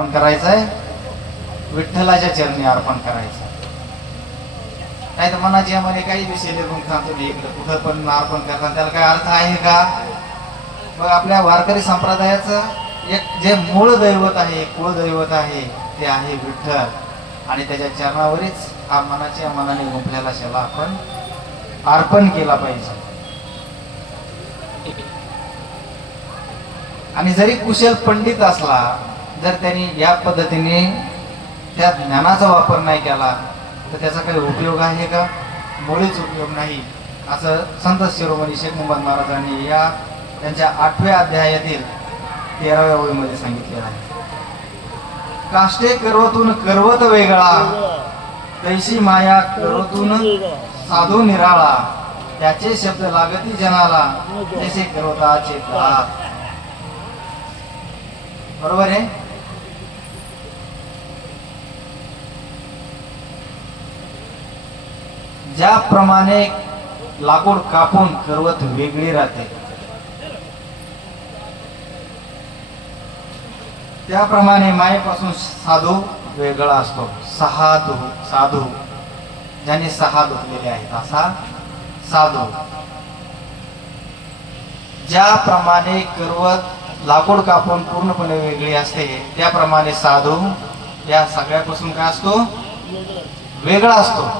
अर्पण करायचंय. विठ्ठलाच्या चरणी अर्पण करायचं नाही तर मनाची आम्हाला काही विषय लिहून सांगतो मी इकडे. कुठं पण अर्पण करतात त्याला काय अर्थ आहे का? मग आपल्या वारकरी संप्रदायाचं एक जे मूळ दैवत आहे कुळदैवत आहे ते आहे विठ्ठल. आणि त्याच्या चरणावरच हा मनाच्या मनाने गुंफलेला शेला आपण अर्पण केला पाहिजे. आणि जरी कुशल पंडित असला जर त्यांनी या पद्धतीने त्या ज्ञानाचा वापर नाही केला तर त्याचा काही उपयोग आहे का? मुळीच उपयोग नाही असं संत शिरोमणी शेख मोहम्मद महाराजांनी या त्यांच्या आठव्या अध्यायातील तेराव्या ओळीमध्ये सांगितलेलं आहे. काष्टे कर्वतून करवत वेगळा तैशी माया करवतून साधू निराळा त्याचे शब्द लागती जनाला तैसे करवताचे बरोबर आहे? ज्याप्रमाणे लाकूड कापून करवत वेगळी राहते. त्याप्रमाणे मायेपासून साधू वेगळा असतो. सहाधू साधू. ज्याने सहा धुतलेले आहेत असा साधू. ज्याप्रमाणे करवत लाकूड कापून पूर्णपणे वेगळी असते त्याप्रमाणे साधू या सगळ्यापासून काय असतो? वेगळा असतो.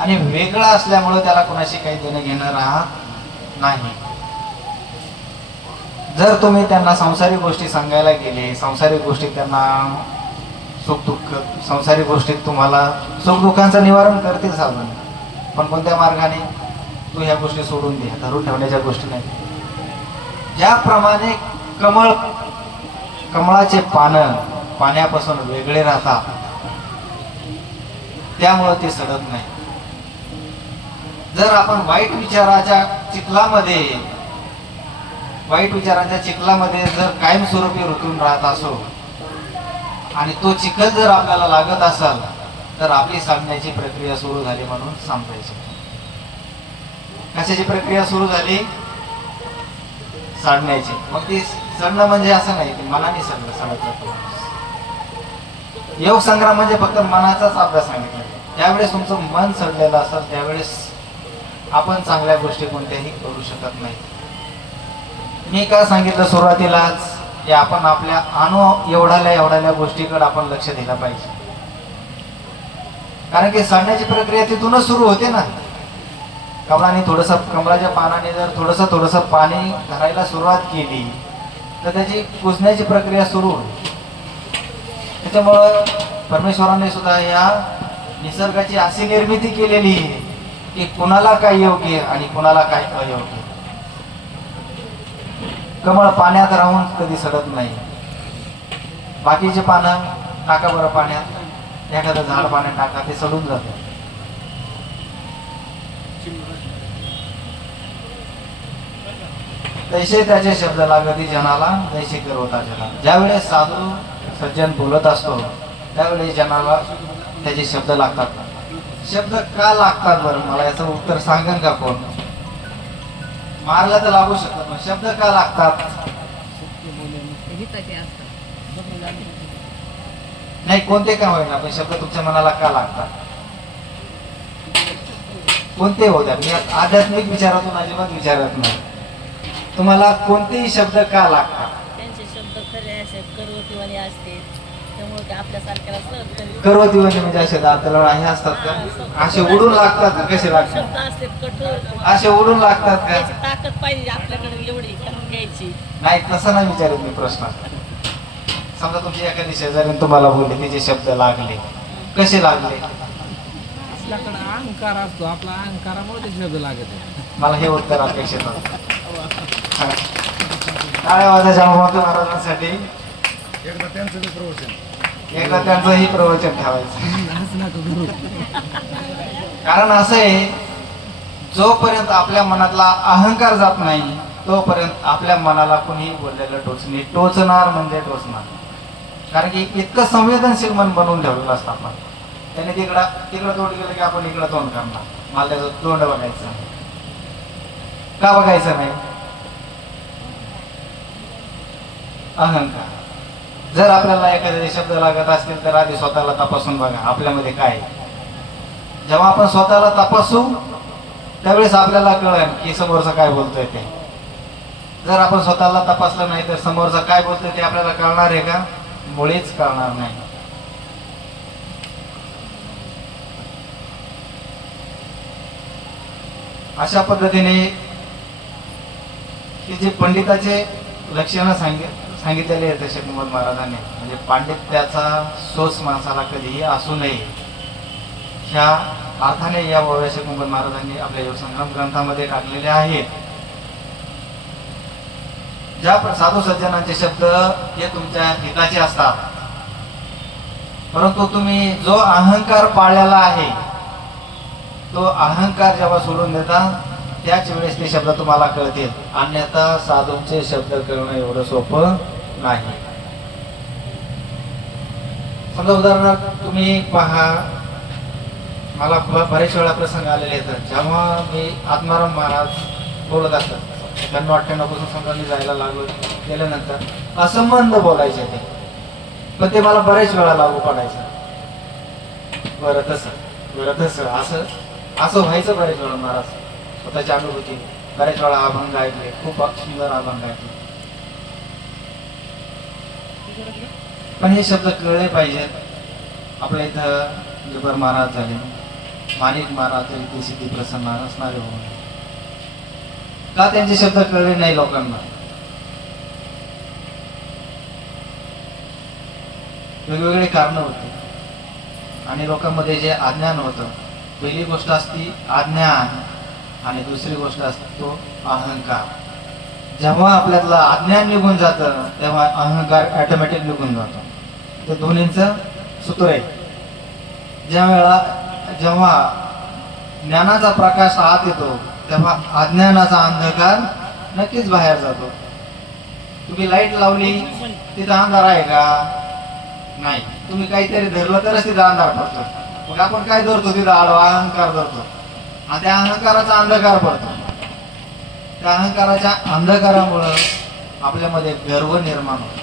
आणि वेगळा असल्यामुळे त्याला कोणाशी काही देणं घेणं राहत नाही. जर तुम्ही त्यांना संसारिक गोष्टी सांगायला गेले संसारिक गोष्टी त्यांना सुख दुःख संसारिक गोष्टीत तुम्हाला सुख दुःखांचं निवारण करतील साधन. पण कोणत्या मार्गाने? तू ह्या गोष्टी सोडून दे धरून ठेवण्याच्या गोष्टी नाही. ज्याप्रमाणे कमळ कमळाचे पानं पाण्यापासून वेगळे राहतात त्यामुळं ते सडत नाही. जर आपण वाईट विचाराच्या चिखलामध्ये वाईट विचारांच्या चिखलामध्ये जर कायमस्वरूपी रुतून राहत असो आणि तो चिखल जर आपल्याला लागत असाल तर आपली सांगण्याची प्रक्रिया सुरू झाली म्हणून समजायची कशाची प्रक्रिया सुरू झाली? साडण्याची मग ती सडणं म्हणजे असं नाही की मनाने सडलं सडत योग संग्राम म्हणजे फक्त मनाचाच अभ्यास सांगितला. त्यावेळेस तुमचं मन सडलेलं असेल त्यावेळेस आपण चांगल्या गोष्टी कोणत्याही करू शकत नाही. मी का सांगितलं सुरुवातीलाच की आपण आपल्या अनु एवढाल्या एवढाल्या गोष्टीकडे आपण लक्ष दिलं पाहिजे. कारण की सडण्याची प्रक्रिया तिथूनच सुरू होते ना. कमळाने थोडस कमळाच्या पानाने जर थोडस थोडस पाणी धरायला सुरुवात केली तर त्याची कुजण्याची प्रक्रिया सुरू होईल. त्याच्यामुळं परमेश्वराने सुद्धा या निसर्गाची अशी निर्मिती केलेली आहे की कुणाला काय योग्य आणि कुणाला काय अयोग्य कमळ पाण्यात राहून कधी सडत नाही. बाकीचे पानं टाका बरं पाण्यात. एखादं झाड पाण्यात टाका ते सडून जात. तैसे त्याचे शब्द लागती जनाला तैसे करवता जना ज्यावेळेस साधू सज्जन बोलत असतो त्यावेळेस जनाला त्याचे शब्द लागतात. शब्द का लागतात बरं? मला याचं उत्तर सांगेल का कोण? मारला तर लागू शकत मग शब्द का लागतात? नाही कोणते का होईना पण शब्द तुमच्या मनाला का लागतात? कोणते होत्या मी आध्यात्मिक विचारातून अजिबात विचारत नाही. तुम्हाला कोणतेही शब्द का लागतात त्यांचे शब्द खरे असे कर्वतीवाणी असते कर्वतीमध्ये म्हणजे असे दातलवण हे असतात का? असे उडून लागतात का? कसे लागतात? असे उडून लागतात का? ताकद पाहिजे आपल्याकडे एवढी घ्यायची. नाही तसं नाही विचारत मी प्रश्न. समजा तुमची एखादी शेजारी तुम्हाला बोलले तिचे शब्द लागले. कसे लागले? आपल्याकडे अहंकार असतो आपला अहंकारामुळे ते शब्द लागत आहे. मला हे उत्तर अपेक्षित होतं. टाळ्या वाजाच्या मोहम्मद महाराजांसाठी एकदा त्यांचं प्रवचन. एकदा त्यांचंही प्रवचन ठेवायचं. कारण असं आहे जोपर्यंत आपल्या मनातला अहंकार जात नाही तोपर्यंत आपल्या मनाला कोणीही बोललेलं टोचणे टोचणार म्हणजे टोचणार. कारण की इतकं संवेदनशील मन बनवून ठेवलेलं असतं आपण. त्याने तिकडं तिकडं तोंड केलं की आपण इकडं तोंड करणार. मला त्याचं तोंड बघायचं का बघायचं नाही? अहंकार. जर आपल्याला एखाद्या शब्द लागत असतील तर आधी स्वतःला तपासून बघा आपल्यामध्ये काय जेव्हा आपण स्वतःला तपासू त्यावेळेस आपल्याला कळेल की समोरचं काय बोलतोय ते. जर आपण स्वतःला तपासलं नाही तर समोरचं काय बोलतोय ते आपल्याला कळणार आहे का? मुळीच कळणार नाही. अशा पद्धतीने की जे पंडिताचे लक्षणं सांगेल सांगितलेले आहे तसे मोहम्मद महाराजांनी. म्हणजे पांडित्याचा सोच माणसाला कधीही असू नये. ह्या अर्थाने या ओव्या शेख महाराजांनी आपल्या योगसंग्राम ग्रंथामध्ये टाकलेले आहेत. ज्या साधू सज्जनांचे शब्द हे तुमच्या हिताचे असतात. परंतु तुम्ही जो अहंकार पाळलेला आहे तो अहंकार जेव्हा सोडून देता त्याच वेळेस ते शब्द तुम्हाला कळतील. अन्यथा साधूंचे शब्द कळणं एवढं सोपं नाही. समजा उदाहरणार्थ तुम्ही पहा मला बरेच वेळा प्रसंग आलेले आहेत. जेव्हा मी आत्माराम महाराज बोलत असतात. त्यांना अठ्ठ्याण्णवपासून समजा मी जायला लागलो गेल्यानंतर. असंबंध बोलायचे ते. पण ते मला बरेच वेळा लागू पडायचं. बरं तसं बरं तसं. असं असं व्हायचं बरेच वेळा महाराज. स्वतःची अनुभूती बऱ्याच वेळा अभंग ऐकले. खूप सुंदर अभंग ऐकले. पण हे शब्द कळले पाहिजेत. आपल्या इथं जबर महाराज झाले. माणिक महाराज इथे सिद्धी प्रसन्न असणारे होऊन. का त्यांचे शब्द कळले नाही लोकांना? वेगवेगळे कारण होते. आणि लोकांमध्ये जे अज्ञान होतं. पहिली गोष्ट असती अज्ञान. आणि दुसरी गोष्ट असतो अहंकार. जेव्हा आपल्यातलं अज्ञान निघून जातं तेव्हा अहंकार ऍटोमॅटिक निघून जातो. ते दोन्हींचं सूत्र आहे. ज्या वेळा जेव्हा ज्ञानाचा प्रकाश आत येतो तेव्हा अज्ञानाचा अंधकार नक्कीच बाहेर जातो. तुम्ही लाइट लावली तिथं अंधार आहे का? नाही. तुम्ही काहीतरी धरलं तरच तिथं अंधार पडतो. मग आपण काय धरतो? तिथं आडवा अहंकार धरतो. आणि त्या अहंकाराचा अंधकार पडतो. त्या अहंकाराच्या अंधकारामुळं आपल्यामध्ये गर्व निर्माण होतो.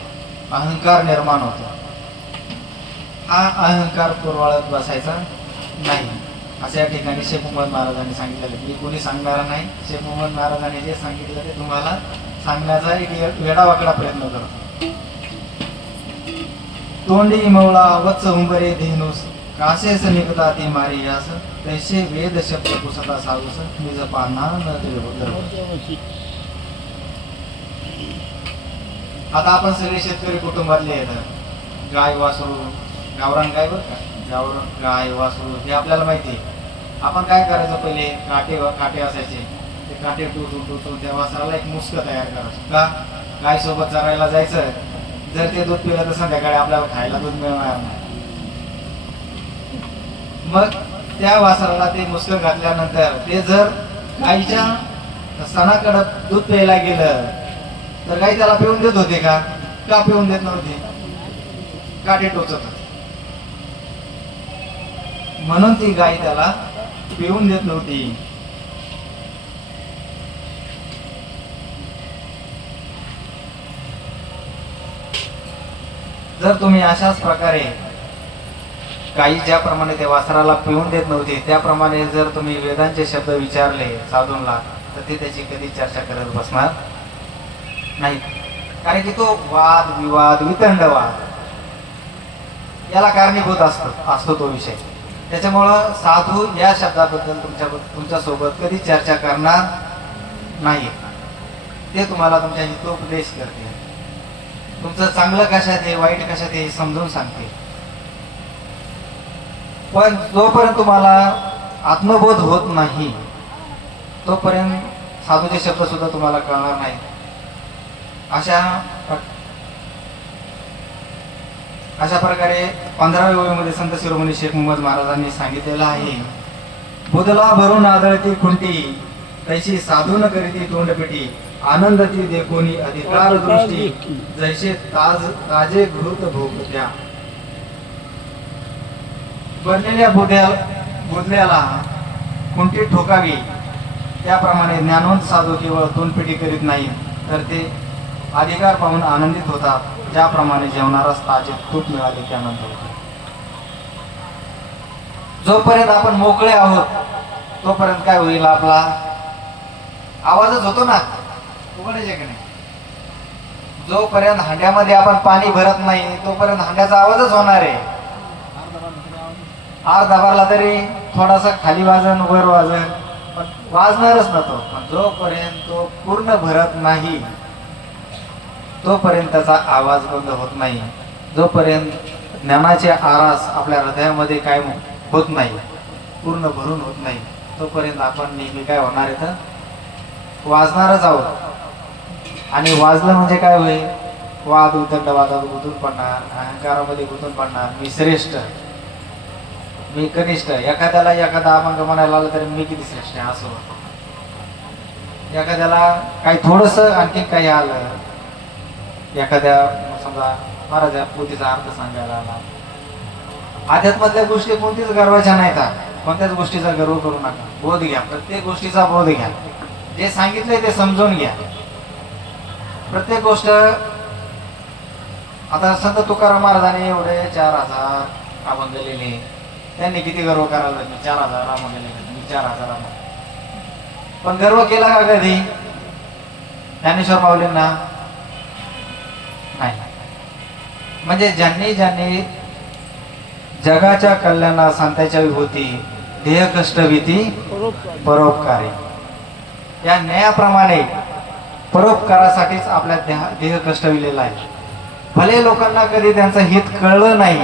अहंकार निर्माण होतो. हा अहंकार पुरवाळत बसायचा नाही. असं या ठिकाणी शेख मोहम्मद महाराजांनी सांगितलेलं मी कोणी सांगणार नाही. शेख मोहम्मद महाराजांनी जे सांगितलं ते तुम्हाला सांगण्याचा एक वेडावाकडा प्रयत्न करतो. तोंडी मवळा वत्स उंबरे धेनुस कासेस निघता ती मारी यास तैसे वेद शब्द पुसता साऊस निज पाना न आता आपण सगळे शेतकरी कुटुंबातले आहेत. गाय वासरू गावरान गाय बरं का? गावरान गाय वासरू हे आपल्याला माहिती आहे. आपण काय करायचं पहिले? काटे काटे असायचे. ते काटे टुटून टुटून त्या वासराला एक मुस्क तयार करायचं. का? गाय सोबत चरायला जायचं. जर ते दूध पिलं तर संध्याकाळी आपल्याला खायला दूध मिळणार नाही. मग त्या वासराला ते मुस्क घातल्यानंतर ते जर गाईच्या सणाकडं दूध प्यायला गेलं तर गाई त्याला पिऊन देत होते का? का पिऊन देत नव्हती? काटे टोचत होते. म्हणून ती गाई त्याला पिऊन देत नव्हती. जर तुम्ही अशाच प्रकारे काही ज्याप्रमाणे ते वासराला पिऊन देत नव्हते त्याप्रमाणे जर तुम्ही वेदांचे शब्द विचारले साधूंना तर ते त्याची कधी चर्चा करत बसणार नाही कारण की तो वाद विवाद वितंडवाद याला कारणीभूत असतो असतो तो विषय. त्याच्यामुळं साधू या शब्दाबद्दल तुमच्या तुमच्यासोबत कधी चर्चा करणार नाही ते तुम्हाला तुमच्या हितोपदेश करते तुमचं चांगलं कशात आहे वाईट कशात आहे हे समजून सांगते पण जोपर्यंत तुम्हाला आत्मबोध होत नाही तोपर्यंत साधूचे शब्द सुद्धा तुम्हाला कळणार नाही. अशा अशा प्रकारे पंधराव्या ओळीमध्ये संत शिरोमणी शेख मोहम्मद महाराजांनी सांगितलेलं आहे बुधला भरून आदळती खुंटी तैशी साधून करीती तोंडपिटी आनंद ती देखोनी अधिकार दृष्टी जैसे ताज ताजे घृत भोगत्या बनलेल्या बुध्या बुडल्याला खुंटी ठोकावी. त्याप्रमाणे ज्ञानवंत साधू केवळ तोंडपिटी करीत नाही तर ते अधिकार पाहून आनंदित होतात. ज्याप्रमाणे जेवणारच ताजे खूप मिळाले त्यानंतर होते. जोपर्यंत आपण मोकळे आहोत तोपर्यंत काय होईल आपला आवाजच होतो ना? उघडायचे की नाही? जोपर्यंत हांड्यामध्ये आपण पाणी भरत नाही तोपर्यंत हांड्याचा आवाजच होणार आहे. अर्धा भरला तरी थोडासा खाली वाजन वर वाजन पण वाजणारच ना तो. पण जोपर्यंत तो पूर्ण भरत नाही तोपर्यंत त्याचा आवाज बंद होत नाही. जोपर्यंत ज्ञानाचे आरास आपल्या हृदयामध्ये काय होत नाही पूर्ण भरून होत नाही तोपर्यंत आपण नेहमी काय होणार आहे तर वाजणारच आहोत. आणि वाजलं म्हणजे काय होईल? वाद उदंड वादात गुंतून पडणार अहंकारामध्ये गुंतून पडणार. मी श्रेष्ठ. मी कनिष्ठ एखाद्याला एखादा अभंग म्हणायला आला तरी मी किती श्रेष्ठ आहे असं होतं. एखाद्याला काही थोडस आणखी काही आलं एखाद्या समजा महाराजा पोथीचा अर्थ सांगायला आला. आध्यात्मातल्या गोष्टी कोणतीच गर्वाच्या नाहीत. कोणत्याच गोष्टीचा गर्व करू नका. बोध घ्या. प्रत्येक गोष्टीचा बोध घ्या. जे सांगितलंय ते समजून घ्या. प्रत्येक गोष्ट आता संत तुकाराम महाराजांनी एवढे चार हजार अभंग लिहिले. त्यांनी किती गर्व करायला मी चार हजार रामा गेले. मी चार हजार रामा. पण गर्व केला का कधी? ज्ञानेश्वर माऊलींना? नाही. म्हणजे ज्यांनी ज्यांनी जगाच्या कल्याणा संतांच्या विभूती देह कष्टविधी परोपकारी. या न्यायाप्रमाणे परोपकारासाठीच आपल्या देह कष्ट कष्टविलेला आहे. भले लोकांना कधी त्यांचं हित कळलं नाही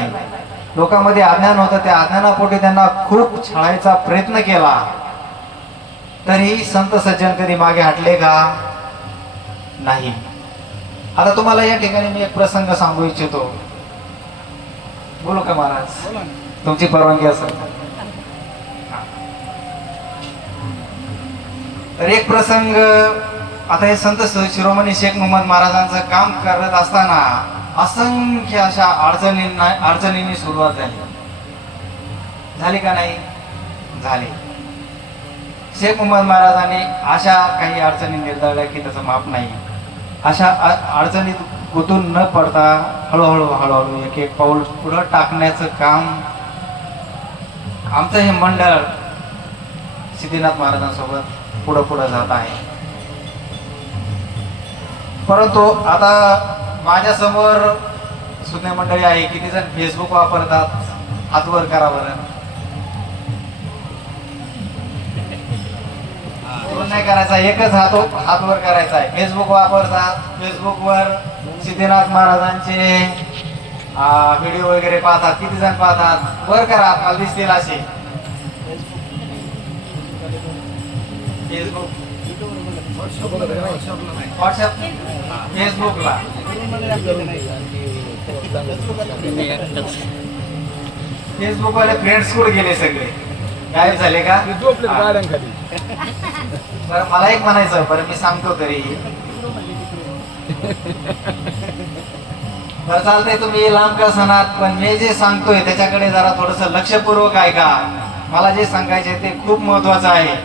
लोकांमध्ये अज्ञान होतं. त्या अज्ञानापोटी त्यांना खूप छळायचा प्रयत्न केला. तरीही संत सज्जन कधी मागे हटले का? नाही. आता तुम्हाला या ठिकाणी मी एक प्रसंग सांगू इच्छितो. बोलू का महाराज? तुमची परवानगी असेल. तर एक प्रसंग आता हे संत शिरोमणी शेख मोहम्मद महाराजांचं काम करत असताना असंख्य अशा अडचणींना अडचणींनी सुरुवात झाली. झाली का नाही? झाली. शेख मोहम्मद महाराजांनी अशा काही अडचणी निर्धारल्या की त्याचं माप नाही. अशा अडचणीत गुंतून न पडता हळूहळू हळूहळू एक एक पाऊल पुढं टाकण्याचं काम आमचं हे मंडळ सिद्धीनाथ महाराजांसोबत पुढं पुढं जात आहे. परंतु आता माझ्यासमोर सुज्ञ मंडळी आहे किती जण फेसबुक वापरतात हातवर करा बरं. नाही करायचा एकच हात हातवर करायचा आहे. फेसबुक वापरतात फेसबुकवर सिद्धीनाथ महाराजांचे व्हिडिओ वगैरे पाहतात किती जण पाहतात. वर करा मला दिसतील असे. फेसबुक व्हॉट्सअप फेसबुकला फेसबुक वाले फ्रेंड्स कुठे गेले सगळे? गायब झाले का. बरं मला एक म्हणायचं बरं मी सांगतो तरी. बरं चालतंय तुम्ही लांब का सणात पण मी जे सांगतोय त्याच्याकडे जरा थोडस लक्षपूर्वक ऐका. मला जे सांगायचे ते खूप महत्वाचं आहे.